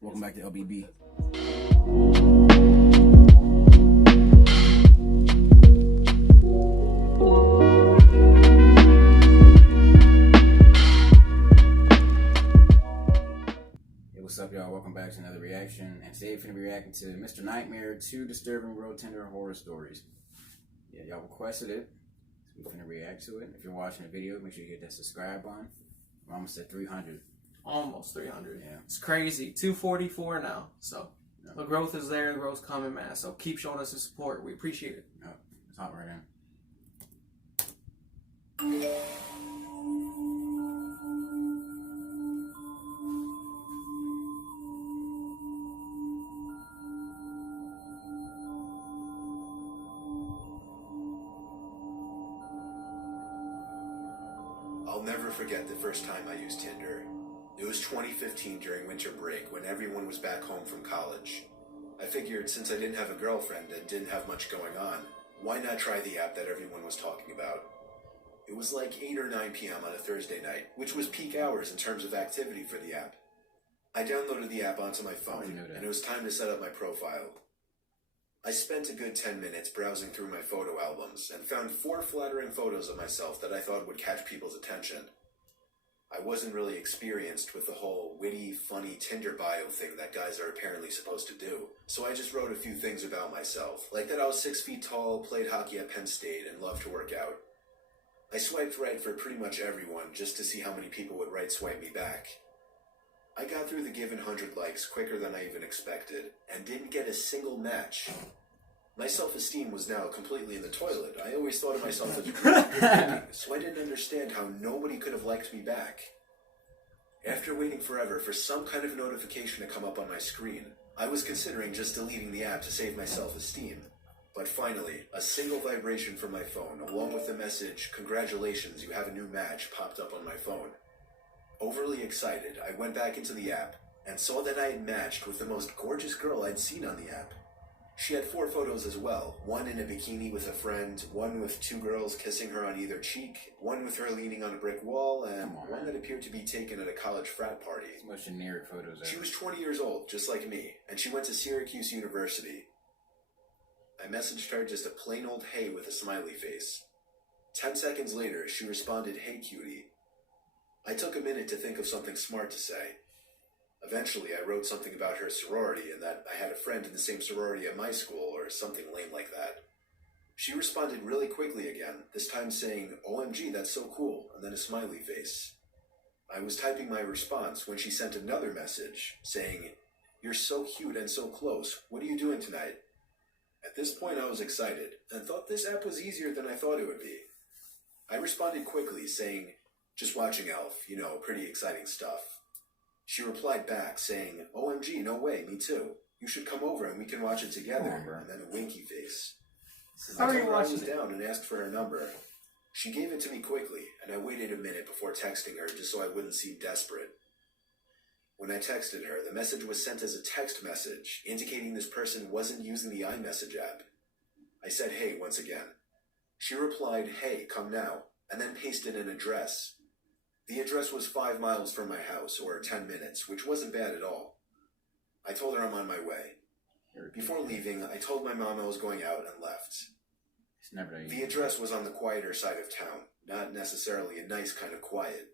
Welcome back to LBB. What's up, y'all? Welcome back to another reaction. And today we're going to be reacting to Mr. Nightmare 2 Disturbing Road Tinder Horror Stories. Yeah, y'all requested it, so we're going to react to it. If you're watching the video, make sure you hit that subscribe button. We're almost at 300. Almost 300. Yeah. It's crazy. 244 now. So the growth is there. The growth's coming, man. So keep showing us the support. We appreciate it. Oh, it's hot right now. I'll never forget the first time I used Tinder. It was 2015 during winter break when everyone was back home from college. I figured since I didn't have a girlfriend and didn't have much going on, why not try the app that everyone was talking about? It was like 8 or 9 p.m. on a Thursday night, which was peak hours in terms of activity for the app. I downloaded the app onto my phone, and it was time to set up my profile. I spent a good 10 minutes browsing through my photo albums and found 4 flattering photos of myself that I thought would catch people's attention. I wasn't really experienced with the whole witty, funny Tinder bio thing that guys are apparently supposed to do, so I just wrote a few things about myself, like that I was 6 feet tall, played hockey at Penn State, and loved to work out. I swiped right for pretty much everyone just to see how many people would right swipe me back. I got through the given 100 likes quicker than I even expected, and didn't get a single match. My self-esteem was now completely in the toilet. I always thought of myself as great, so I didn't understand how nobody could have liked me back. After waiting forever for some kind of notification to come up on my screen, I was considering just deleting the app to save my self-esteem. But finally, a single vibration from my phone, along with the message, "Congratulations, you have a new match," popped up on my phone. Overly excited, I went back into the app and saw that I had matched with the most gorgeous girl I'd seen on the app. She had 4 photos as well, one in a bikini with a friend, one with 2 girls kissing her on either cheek, one with her leaning on a brick wall, and one that appeared to be taken at a college frat party. It's most generic photos ever. She was 20 years old, just like me, and she went to Syracuse University. I messaged her just a plain old hey with a smiley face. 10 seconds later, she responded, "Hey cutie." I took a minute to think of something smart to say. Eventually, I wrote something about her sorority and that I had a friend in the same sorority at my school, or something lame like that. She responded really quickly again, this time saying, "OMG, that's so cool," and then a smiley face. I was typing my response when she sent another message, saying, "You're so cute and so close. What are you doing tonight?" At this point, I was excited, and thought this app was easier than I thought it would be. I responded quickly, saying, "Just watching Elf, you know, pretty exciting stuff." She replied back, saying, "OMG, no way, me too. You should come over and we can watch it together," and then a winky face. I told her I was down and asked for her number. She gave it to me quickly, and I waited a minute before texting her just so I wouldn't seem desperate. When I texted her, the message was sent as a text message, indicating this person wasn't using the iMessage app. I said hey once again. She replied, "Hey, come now," and then pasted an address. The address was 5 miles from my house, or 10 minutes, which wasn't bad at all. I told her I'm on my way. Before leaving, I told my mom I was going out and left. The address was on the quieter side of town, not necessarily a nice kind of quiet.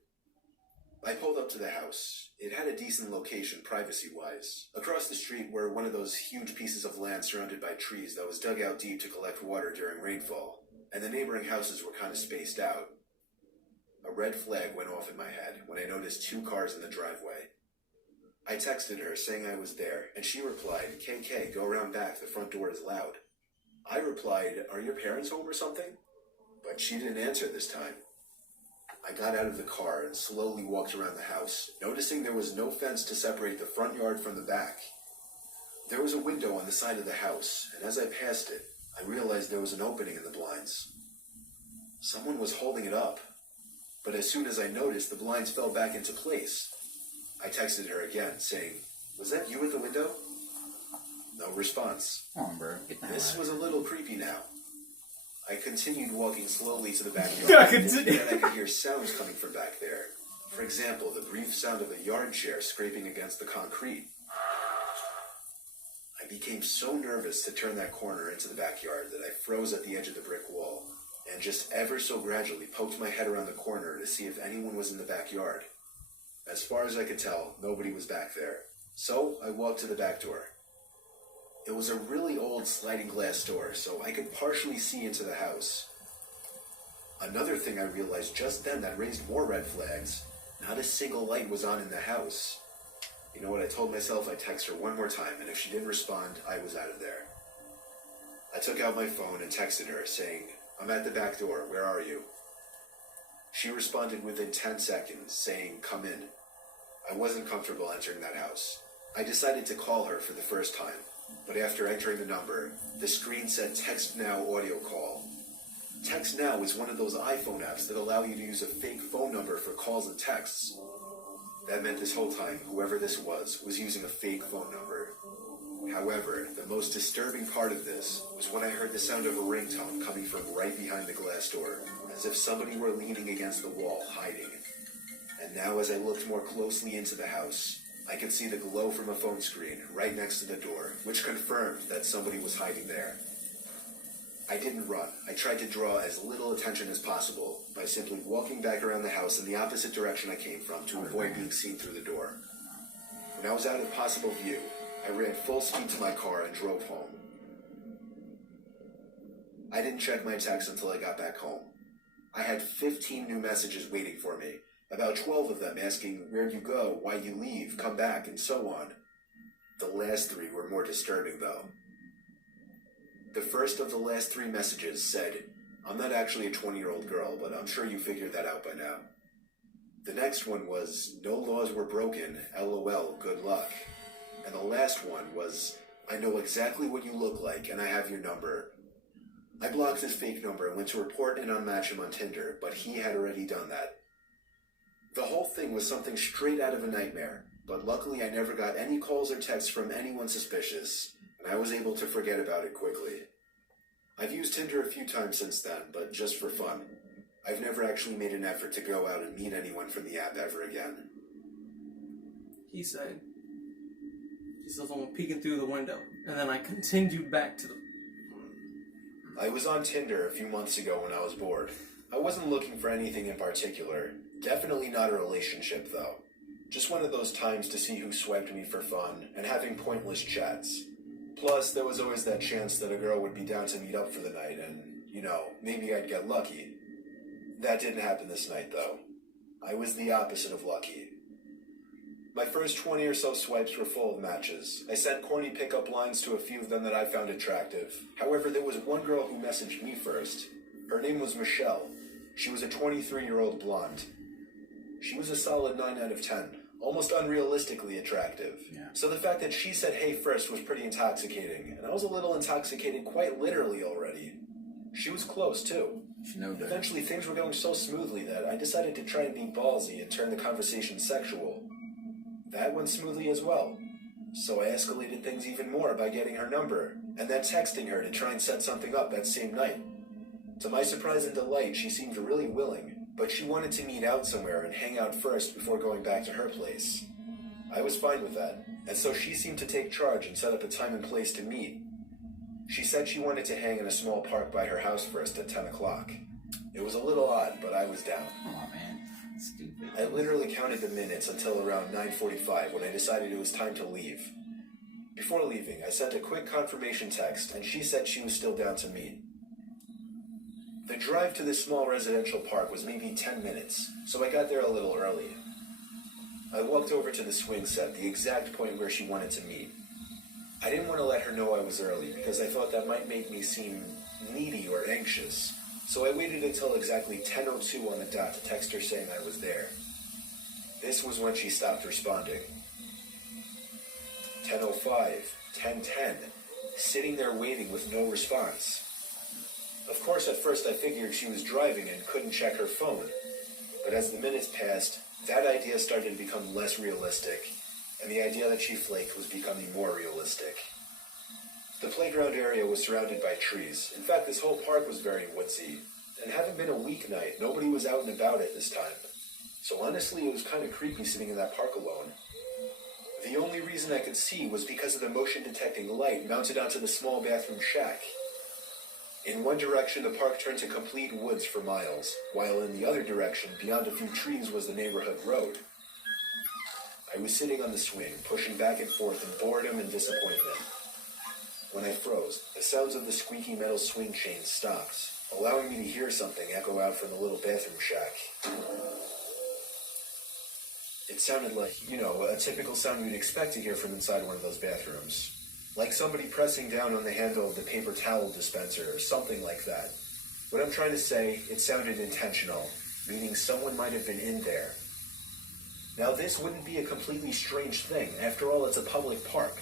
I pulled up to the house. It had a decent location privacy-wise. Across the street were one of those huge pieces of land surrounded by trees that was dug out deep to collect water during rainfall, and the neighboring houses were kind of spaced out. A red flag went off in my head when I noticed 2 cars in the driveway. I texted her saying I was there, and she replied, "KK, go around back, the front door is loud." I replied, "Are your parents home or something?" But she didn't answer this time. I got out of the car and slowly walked around the house, noticing there was no fence to separate the front yard from the back. There was a window on the side of the house, and as I passed it, I realized there was an opening in the blinds. Someone was holding it up. But as soon as I noticed, the blinds fell back into place. I texted her again, saying, "Was that you at the window?" No response. Come on, bro. This was a little creepy now. I continued walking slowly to the I backyard, continue- and I could hear sounds coming from back there. For example, the brief sound of a yard chair scraping against the concrete. I became so nervous to turn that corner into the backyard that I froze at the edge of the brick wall, and just ever so gradually poked my head around the corner to see if anyone was in the backyard. As far as I could tell, nobody was back there. So I walked to the back door. It was a really old sliding glass door, so I could partially see into the house. Another thing I realized just then that raised more red flags: not a single light was on in the house. You know what, I told myself I'd text her one more time, and if she didn't respond, I was out of there. I took out my phone and texted her, saying, "I'm at the back door, where are you?" She responded within 10 seconds, saying, "Come in." I wasn't comfortable entering that house. I decided to call her for the first time, but after entering the number, the screen said "Text Now audio call." Text Now is one of those iPhone apps that allow you to use a fake phone number for calls and texts. That meant this whole time, whoever this was using a fake phone number. However, the most disturbing part of this was when I heard the sound of a ringtone coming from right behind the glass door, as if somebody were leaning against the wall, hiding. And now as I looked more closely into the house, I could see the glow from a phone screen right next to the door, which confirmed that somebody was hiding there. I didn't run. I tried to draw as little attention as possible by simply walking back around the house in the opposite direction I came from to avoid being seen through the door. When I was out of possible view, I ran full speed to my car and drove home. I didn't check my texts until I got back home. I had 15 new messages waiting for me, about 12 of them asking where'd you go, why'd you leave, come back, and so on. The last 3 were more disturbing, though. The first of the last 3 messages said, "I'm not actually a 20-year-old girl, but I'm sure you figured that out by now." The next one was, "No laws were broken, LOL, good luck." And the last one was, "I know exactly what you look like, and I have your number." I blocked his fake number and went to report and unmatch him on Tinder, but he had already done that. The whole thing was something straight out of a nightmare, but luckily I never got any calls or texts from anyone suspicious, and I was able to forget about it quickly. I've used Tinder a few times since then, but just for fun. I've never actually made an effort to go out and meet anyone from the app ever again. He said, someone peeking through the window, and then I continued back to the... I was on Tinder a few months ago when I was bored. I wasn't looking for anything in particular. Definitely not a relationship, though. Just one of those times to see who swiped me for fun, and having pointless chats. Plus, there was always that chance that a girl would be down to meet up for the night, and, maybe I'd get lucky. That didn't happen this night, though. I was the opposite of lucky. My first 20 or so swipes were full of matches. I sent corny pickup lines to a few of them that I found attractive. However, there was one girl who messaged me first. Her name was Michelle. She was a 23-year-old blonde. She was a solid 9 out of 10, almost unrealistically attractive. Yeah. So the fact that she said hey first was pretty intoxicating, and I was a little intoxicated quite literally already. She was close, too. She know that. Eventually, things were going so smoothly that I decided to try and be ballsy and turn the conversation sexual. That went smoothly as well. So I escalated things even more by getting her number, and then texting her to try and set something up that same night. To my surprise and delight, she seemed really willing, but she wanted to meet out somewhere and hang out first before going back to her place. I was fine with that, and so she seemed to take charge and set up a time and place to meet. She said she wanted to hang in a small park by her house first at 10 o'clock. It was a little odd, but I was down. Oh man, stupid. I literally counted the minutes until around 9:45 when I decided it was time to leave. Before leaving, I sent a quick confirmation text, and she said she was still down to meet. The drive to this small residential park was maybe 10 minutes, so I got there a little early. I walked over to the swing set, the exact point where she wanted to meet. I didn't want to let her know I was early because I thought that might make me seem needy or anxious, so I waited until exactly 10:02 on the dot to text her saying I was there. This was when she stopped responding. 10:05, 10:10, sitting there waiting with no response. Of course, at first I figured she was driving and couldn't check her phone, but as the minutes passed, that idea started to become less realistic, and the idea that she flaked was becoming more realistic. The playground area was surrounded by trees. In fact, this whole park was very woodsy. And having been a weeknight, nobody was out and about at this time. So honestly, it was kind of creepy sitting in that park alone. The only reason I could see was because of the motion-detecting light mounted onto the small bathroom shack. In one direction, the park turned to complete woods for miles, while in the other direction, beyond a few trees, was the neighborhood road. I was sitting on the swing, pushing back and forth in boredom and disappointment. When I froze, the sounds of the squeaky metal swing chain stopped, allowing me to hear something echo out from the little bathroom shack. It sounded like, a typical sound you'd expect to hear from inside one of those bathrooms. Like somebody pressing down on the handle of the paper towel dispenser or something like that. What I'm trying to say, it sounded intentional, meaning someone might have been in there. Now this wouldn't be a completely strange thing. After all, it's a public park.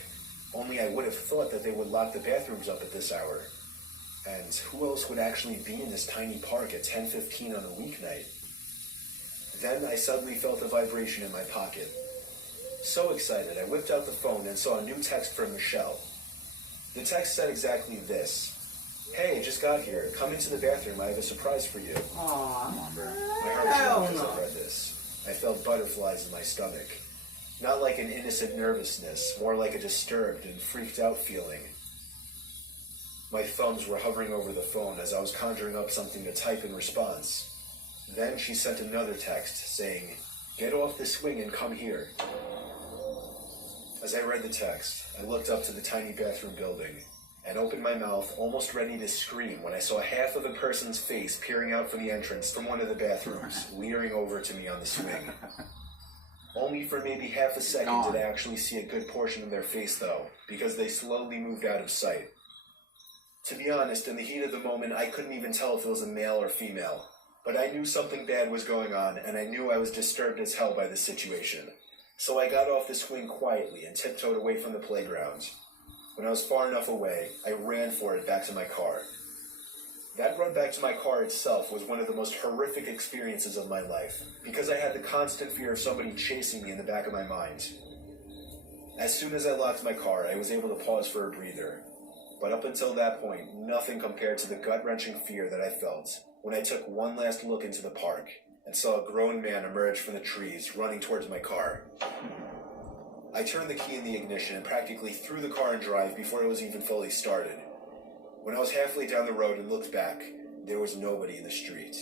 Only I would have thought that they would lock the bathrooms up at this hour. And who else would actually be in this tiny park at 10:15 on a weeknight? Then I suddenly felt a vibration in my pocket. So excited, I whipped out the phone and saw a new text from Michelle. The text said exactly this. "Hey, I just got here. Come into the bathroom. I have a surprise for you." Aww. Come on, bro. My heart dropped as I read this. I felt butterflies in my stomach. Not like an innocent nervousness, more like a disturbed and freaked out feeling. My thumbs were hovering over the phone as I was conjuring up something to type in response. Then she sent another text saying, "Get off the swing and come here." As I read the text, I looked up to the tiny bathroom building and opened my mouth, almost ready to scream, when I saw half of a person's face peering out from the entrance from one of the bathrooms, leering over to me on the swing. Only for maybe half a second did I actually see a good portion of their face, though, because they slowly moved out of sight. To be honest, in the heat of the moment, I couldn't even tell if it was a male or female. But I knew something bad was going on, and I knew I was disturbed as hell by the situation. So I got off the swing quietly and tiptoed away from the playground. When I was far enough away, I ran for it back to my car. That run back to my car itself was one of the most horrific experiences of my life, because I had the constant fear of somebody chasing me in the back of my mind. As soon as I locked my car, I was able to pause for a breather. But up until that point, nothing compared to the gut-wrenching fear that I felt when I took one last look into the park and saw a grown man emerge from the trees, running towards my car. I turned the key in the ignition and practically threw the car in drive before it was even fully started. When I was halfway down the road and looked back, there was nobody in the street.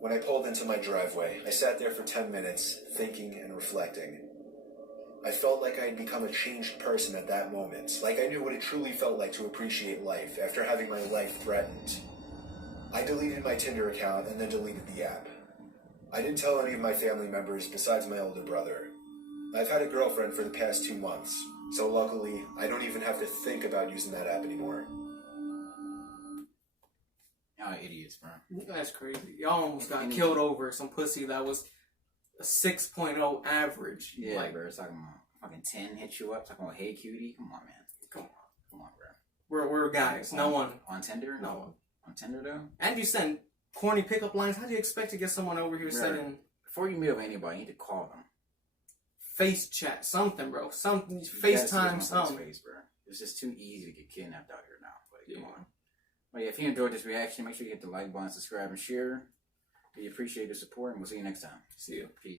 When I pulled into my driveway, I sat there for 10 minutes, thinking and reflecting. I felt like I had become a changed person at that moment, like I knew what it truly felt like to appreciate life after having my life threatened. I deleted my Tinder account and then deleted the app. I didn't tell any of my family members besides my older brother. I've had a girlfriend for the past 2 months, so luckily, I don't even have to think about using that app anymore. Y'all idiots, bro. That's crazy. Y'all almost got killed over some pussy that was a 6.0 average. Yeah, like, bro. It's talking about fucking 10 hit you up. Talking about, hey, cutie. Come on, man. Come on, bro. We're guys. No one. On Tinder? No one. On Tinder, though? And you send corny pickup lines. How do you expect to get someone over here sending... Before you meet up with anybody, you need to call them. Face chat, something, bro. Something, FaceTime, something. Face, bro. It's just too easy to get kidnapped out here now. Like, come on. But yeah, if you enjoyed this reaction, make sure you hit the like button, subscribe, and share. We appreciate your support, and we'll see you next time. See you. Peace.